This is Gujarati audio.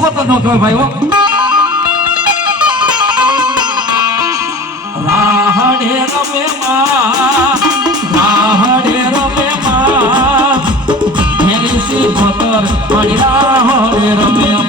સિકોતર નો કહેવાય ભાઈ હો રાહડે રમે માં રાહડે રમે માં હેરી સિકોતર મારી રાહડે રમે